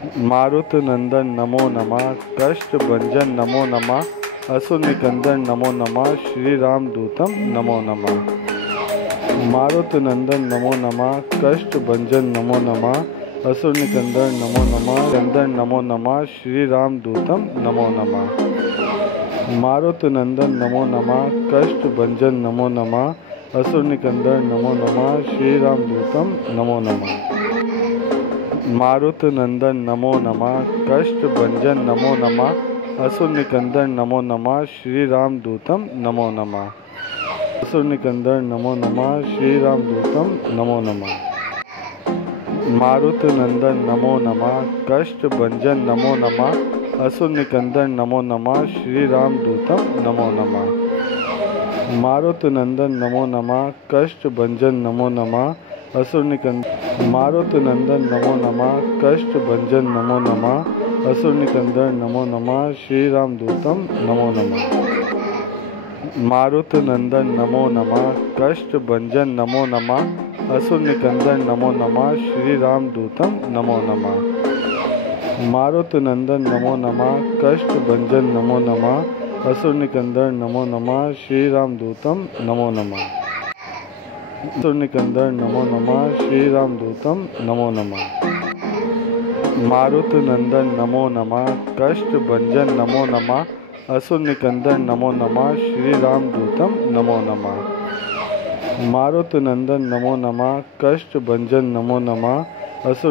मारुत नंदन नमो नमः, कष्ट भंजन नमो नमः, असुर निकंदन नमो नमः, श्री राम दूतम नमो नमः। मारुत नंदन नमो नमः, कष्ट भंजन नमो नमः, असुर निकंदन नमो नमः, नंदन नमो नमः, श्री राम दूतम नमो नमः। मारुत नंदन नमो नमः, कष्ट भंजन नमो नमः, असुर निकंदन नमो नमः, श्री राम दूतम नमो नमः। मारुत नंदन नमो नमः, कष्ट भंजन नमो नमः, असुर निकंदन नमो नमः, श्री राम दूतम नमो नमः। असुर निकंदन नमो नमः, श्री राम दूतम नमो नमः। मारुत नंदन नमो नमः, कष्ट भंजन नमो नमः, असुर निकंदन नमो नमः, श्री राम दूतम नमो नमः। मारुत नंदन नमो नमः, कष्ट भंजन नमो नमः, असुर निकंदन। मारुत नंदन नमो नमः, कष्ट भंजन नमो नमः, असुर निकंदन नमो नमः, श्री राम दूतम नमो नमः। मारुत नंदन नमो नमः, कष्ट भंजन नमो नमः, असुर निकंदन नमो नमः, श्री राम दूतम नमो नमः। मारुत नंदन नमो नमः, कष्ट भंजन नमो नमः, असुर निकंदन नमो नमः, श्री राम दूतम नमो नमः। असुर निकंदन नमो नमः, श्री राम दूतम नमो नमः। मारुत नंदन नमो नमः, कष्ट भंजन नमो नमः, असुर निकंदन नमो नमः, श्री राम दूतम नमो नमः। मारुत नंदन नमो नमः, कष्ट भंजन नमो नमः, असुर